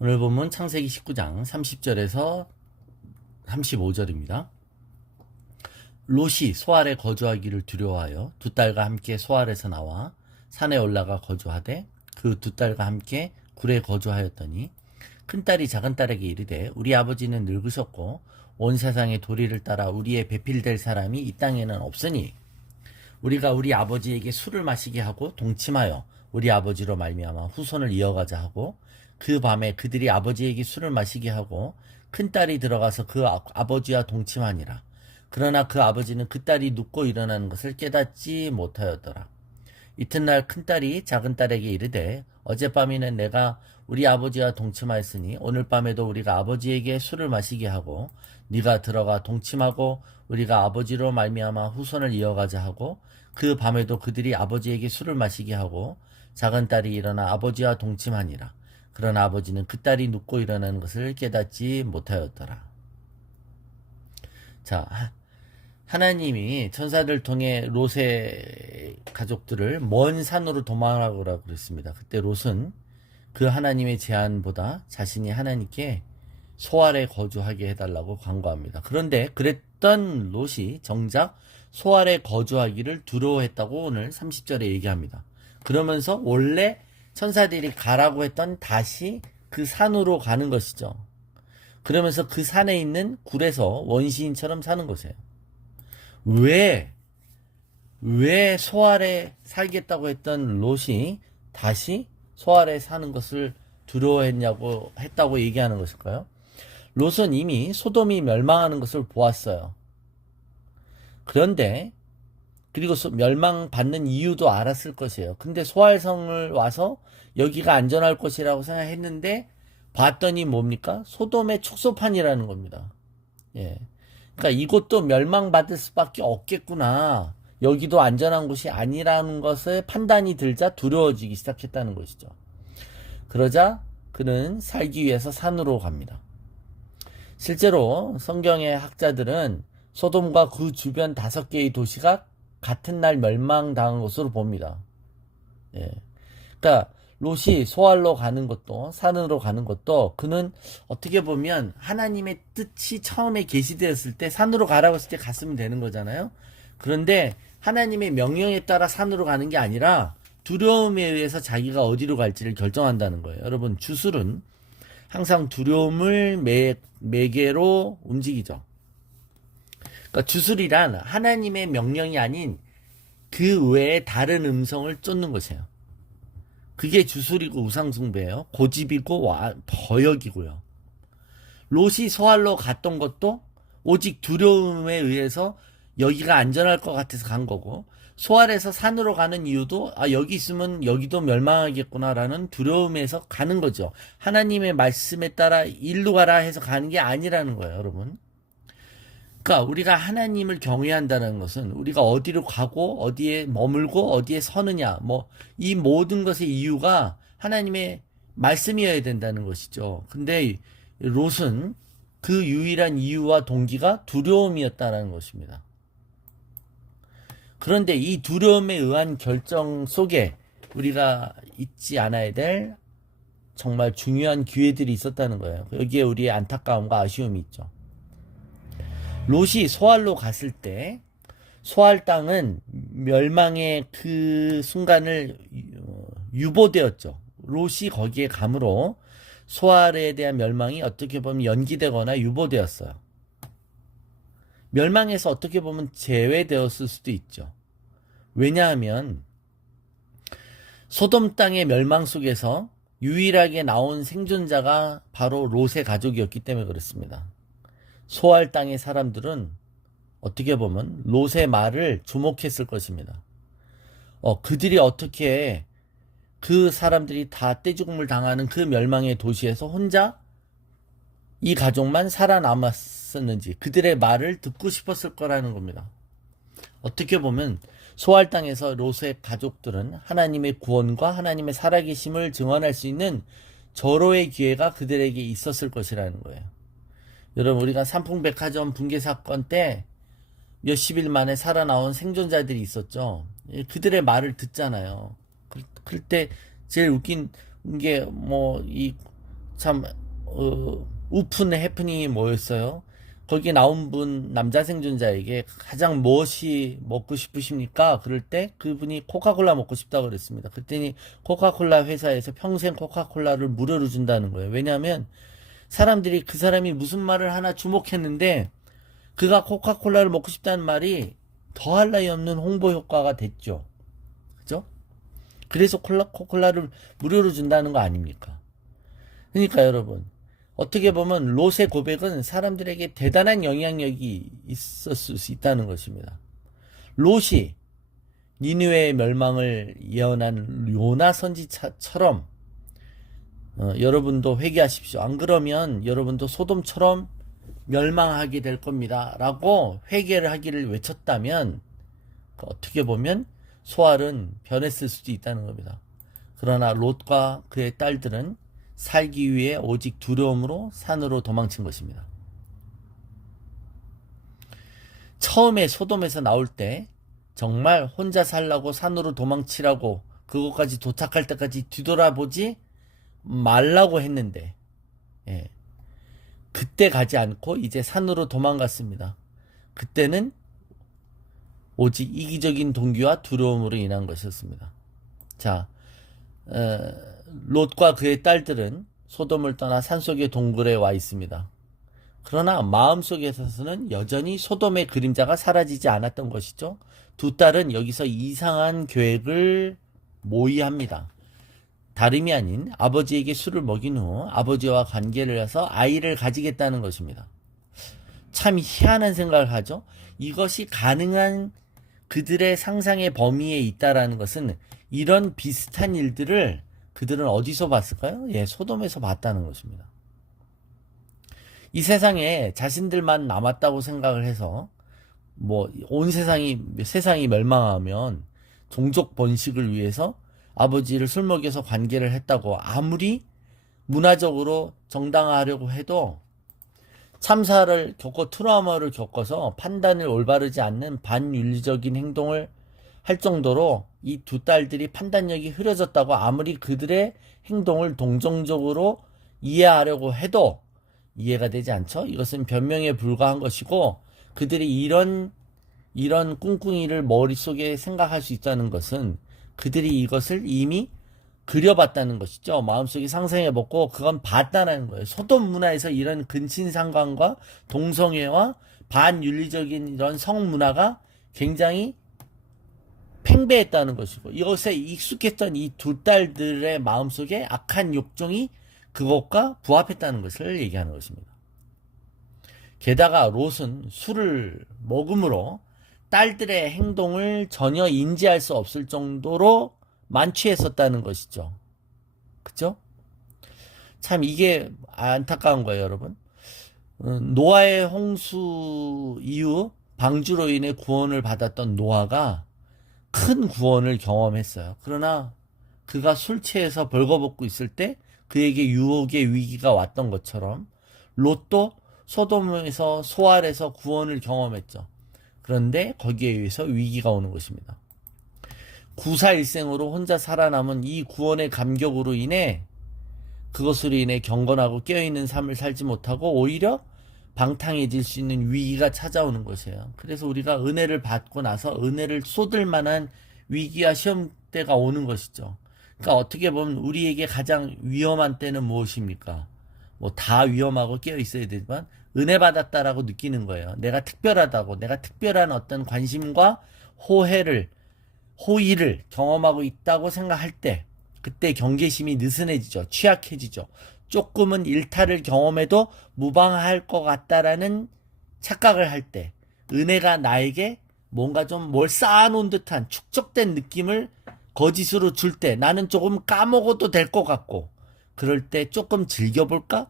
오늘 본문 창세기 19장 30절에서 35절입니다. 롯이 소알에 거주하기를 두려워하여 두 딸과 함께 소알에서 나와 산에 올라가 거주하되 그 두 딸과 함께 굴에 거주하였더니 큰딸이 작은딸에게 이르되 우리 아버지는 늙으셨고 온 세상의 도리를 따라 우리의 배필될 사람이 이 땅에는 없으니 우리가 우리 아버지에게 술을 마시게 하고 동침하여 우리 아버지로 말미암아 후손을 이어가자 하고 그 밤에 그들이 아버지에게 술을 마시게 하고 큰딸이 들어가서 그 아버지와 동침하니라. 그러나 그 아버지는 그 딸이 눕고 일어나는 것을 깨닫지 못하였더라. 이튿날 큰딸이 작은딸에게 이르되 어젯밤에는 내가 우리 아버지와 동침하였으니 오늘 밤에도 우리가 아버지에게 술을 마시게 하고 네가 들어가 동침하고 우리가 아버지로 말미암아 후손을 이어가자 하고 그 밤에도 그들이 아버지에게 술을 마시게 하고 작은딸이 일어나 아버지와 동침하니라. 그러나 아버지는 그 딸이 눕고 일어나는 것을 깨닫지 못하였더라. 자, 하나님이 천사들 통해 롯의 가족들을 먼 산으로 도망하라고 그랬습니다. 그때 롯은 그 하나님의 제안보다 자신이 하나님께 소알에 거주하게 해달라고 간구합니다. 그런데 그랬던 롯이 정작 소알에 거주하기를 두려워했다고 오늘 30절에 얘기합니다. 그러면서 원래 천사들이 가라고 했던 다시 그 산으로 가는 것이죠. 그러면서 그 산에 있는 굴에서 원시인처럼 사는 것이에요. 왜 소알에 살겠다고 했던 롯이 다시 소알에 사는 것을 했다고 얘기하는 것일까요? 롯은 이미 소돔이 멸망하는 것을 보았어요. 그런데 그리고 멸망받는 이유도 알았을 것이에요. 근데 소알성을 와서 여기가 안전할 것이라고 생각했는데 봤더니 뭡니까? 소돔의 축소판이라는 겁니다. 예. 그러니까 이곳도 멸망받을 수밖에 없겠구나. 여기도 안전한 곳이 아니라는 것에 판단이 들자 두려워지기 시작했다는 것이죠. 그러자 그는 살기 위해서 산으로 갑니다. 실제로 성경의 학자들은 소돔과 그 주변 5개의 도시가 같은 날 멸망당한 것으로 봅니다. 예. 그러니까 롯이 소알로 가는 것도 산으로 가는 것도 그는 어떻게 보면 하나님의 뜻이 처음에 계시되었을 때 산으로 가라고 했을 때 갔으면 되는 거잖아요. 그런데 하나님의 명령에 따라 산으로 가는 게 아니라 두려움에 의해서 자기가 어디로 갈지를 결정한다는 거예요. 여러분 주술은 항상 두려움을 매개로 움직이죠. 그러니까 주술이란 하나님의 명령이 아닌 그 외에 다른 음성을 쫓는 것이에요. 그게 주술이고 우상숭배예요. 고집이고 버역이고요. 롯이 소알로 갔던 것도 오직 두려움에 의해서 여기가 안전할 것 같아서 간 거고, 소알에서 산으로 가는 이유도 여기 있으면 여기도 멸망하겠구나라는 두려움에서 가는 거죠. 하나님의 말씀에 따라 일로 가라 해서 가는 게 아니라는 거예요, 여러분. 그러니까 우리가 하나님을 경외한다는 것은 우리가 어디로 가고 어디에 머물고 어디에 서느냐 이 모든 것의 이유가 하나님의 말씀이어야 된다는 것이죠. 근데 롯은 그 유일한 이유와 동기가 두려움이었다는 것입니다. 그런데 이 두려움에 의한 결정 속에 우리가 잊지 않아야 될 정말 중요한 기회들이 있었다는 거예요. 여기에 우리의 안타까움과 아쉬움이 있죠. 롯이 소알로 갔을 때 소알 땅은 멸망의 그 순간을 유보되었죠. 롯이 거기에 감으로 소알에 대한 멸망이 어떻게 보면 연기되거나 유보되었어요. 멸망에서 어떻게 보면 제외되었을 수도 있죠. 왜냐하면 소돔 땅의 멸망 속에서 유일하게 나온 생존자가 바로 롯의 가족이었기 때문에 그렇습니다. 소알 땅의 사람들은 어떻게 보면 롯의 말을 주목했을 것입니다. 그들이 어떻게 그 사람들이 다 떼죽음을 당하는 그 멸망의 도시에서 혼자 이 가족만 살아남았었는지 그들의 말을 듣고 싶었을 거라는 겁니다. 어떻게 보면 소알 땅에서 롯의 가족들은 하나님의 구원과 하나님의 살아계심을 증언할 수 있는 절호의 기회가 그들에게 있었을 것이라는 거예요. 여러분 우리가 삼풍백화점 붕괴 사건 때 몇십일 만에 살아나온 생존자들이 있었죠. 그들의 말을 듣잖아요. 그럴 때 제일 웃긴 게 이 참 우픈 해프닝이 뭐였어요? 거기 나온 분 남자 생존자에게 가장 무엇이 먹고 싶으십니까? 그럴 때 그분이 코카콜라 먹고 싶다고 그랬습니다. 그랬더니 코카콜라 회사에서 평생 코카콜라를 무료로 준다는 거예요. 왜냐하면 사람들이 그 사람이 무슨 말을 하나 주목했는데 그가 코카콜라를 먹고 싶다는 말이 더할 나위 없는 홍보 효과가 됐죠. 그죠? 그래서 코카콜라를 무료로 준다는 거 아닙니까? 그러니까 여러분, 어떻게 보면 롯의 고백은 사람들에게 대단한 영향력이 있었을 수 있다는 것입니다. 롯이 니느웨의 멸망을 예언한 요나 선지자처럼 여러분도 회개하십시오. 안 그러면 여러분도 소돔처럼 멸망하게 될 겁니다. 라고 회개를 하기를 외쳤다면 어떻게 보면 소알은 변했을 수도 있다는 겁니다. 그러나 롯과 그의 딸들은 살기 위해 오직 두려움으로 산으로 도망친 것입니다. 처음에 소돔에서 나올 때 정말 혼자 살라고 산으로 도망치라고 그것까지 도착할 때까지 뒤돌아보지 말라고 했는데 그때 가지 않고 이제 산으로 도망갔습니다. 그때는 오직 이기적인 동기와 두려움으로 인한 것이었습니다. 자, 롯과 그의 딸들은 소돔을 떠나 산속의 동굴에 와 있습니다. 그러나 마음속에서는 여전히 소돔의 그림자가 사라지지 않았던 것이죠. 두 딸은 여기서 이상한 계획을 모의합니다. 다름이 아닌 아버지에게 술을 먹인 후 아버지와 관계를 해서 아이를 가지겠다는 것입니다. 참 희한한 생각을 하죠. 이것이 가능한 그들의 상상의 범위에 있다라는 것은 이런 비슷한 일들을 그들은 어디서 봤을까요? 소돔에서 봤다는 것입니다. 이 세상에 자신들만 남았다고 생각을 해서 온 세상이 멸망하면 종족 번식을 위해서 아버지를 술 먹여서 관계를 했다고 아무리 문화적으로 정당화하려고 해도 참사를 겪고 트라우마를 겪어서 판단을 올바르지 않는 반윤리적인 행동을 할 정도로 이 두 딸들이 판단력이 흐려졌다고 아무리 그들의 행동을 동정적으로 이해하려고 해도 이해가 되지 않죠. 이것은 변명에 불과한 것이고 그들이 이런 꿍꿍이를 머릿속에 생각할 수 있다는 것은 그들이 이것을 이미 그려봤다는 것이죠. 마음속에 상상해봤고 그건 봤다는 거예요. 소돔 문화에서 이런 근친상간과 동성애와 반윤리적인 이런 성문화가 굉장히 팽배했다는 것이고 이것에 익숙했던 이 두 딸들의 마음속에 악한 욕정이 그것과 부합했다는 것을 얘기하는 것입니다. 게다가 롯은 술을 먹음으로 딸들의 행동을 전혀 인지할 수 없을 정도로 만취했었다는 것이죠. 그죠? 참 이게 안타까운 거예요, 여러분. 노아의 홍수 이후 방주로 인해 구원을 받았던 노아가 큰 구원을 경험했어요. 그러나 그가 술 취해서 벌거벗고 있을 때 그에게 유혹의 위기가 왔던 것처럼 롯도 소돔에서 소알에서 구원을 경험했죠. 그런데 거기에 의해서 위기가 오는 것입니다. 구사일생으로 혼자 살아남은 이 구원의 감격으로 인해 그것으로 인해 경건하고 깨어있는 삶을 살지 못하고 오히려 방탕해질 수 있는 위기가 찾아오는 것이에요. 그래서 우리가 은혜를 받고 나서 은혜를 쏟을 만한 위기와 시험대가 오는 것이죠. 그러니까 어떻게 보면 우리에게 가장 위험한 때는 무엇입니까? 다 위험하고 깨어 있어야 되지만 은혜 받았다라고 느끼는 거예요. 내가 특별하다고, 내가 특별한 어떤 관심과 호의를 경험하고 있다고 생각할 때 그때 경계심이 느슨해지죠. 취약해지죠. 조금은 일탈을 경험해도 무방할 것 같다라는 착각을 할 때 은혜가 나에게 뭔가 좀 뭘 쌓아놓은 듯한 축적된 느낌을 거짓으로 줄 때 나는 조금 까먹어도 될 것 같고 그럴 때 조금 즐겨볼까?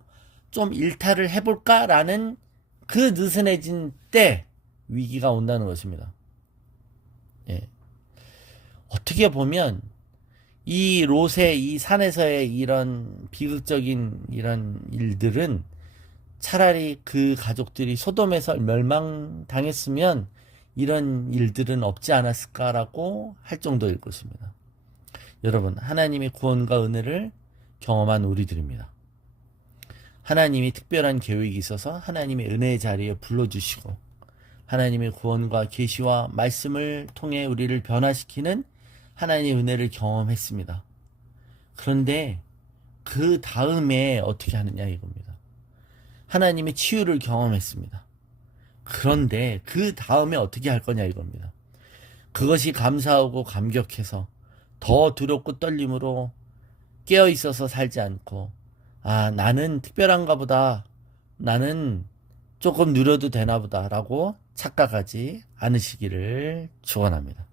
좀 일탈을 해볼까? 라는 그 느슨해진 때 위기가 온다는 것입니다. 어떻게 보면 이 롯의 이 산에서의 이런 비극적인 이런 일들은 차라리 그 가족들이 소돔에서 멸망당했으면 이런 일들은 없지 않았을까라고 할 정도일 것입니다. 여러분, 하나님의 구원과 은혜를 경험한 우리들입니다. 하나님이 특별한 계획이 있어서 하나님의 은혜의 자리에 불러주시고 하나님의 구원과 계시와 말씀을 통해 우리를 변화시키는 하나님의 은혜를 경험했습니다. 그런데 그 다음에 어떻게 하느냐 이겁니다. 하나님의 치유를 경험했습니다. 그런데 그 다음에 어떻게 할 거냐 이겁니다. 그것이 감사하고 감격해서 더 두렵고 떨림으로 깨어 있어서 살지 않고, 아, 나는 특별한가 보다. 나는 조금 누려도 되나 보다. 라고 착각하지 않으시기를 축원합니다.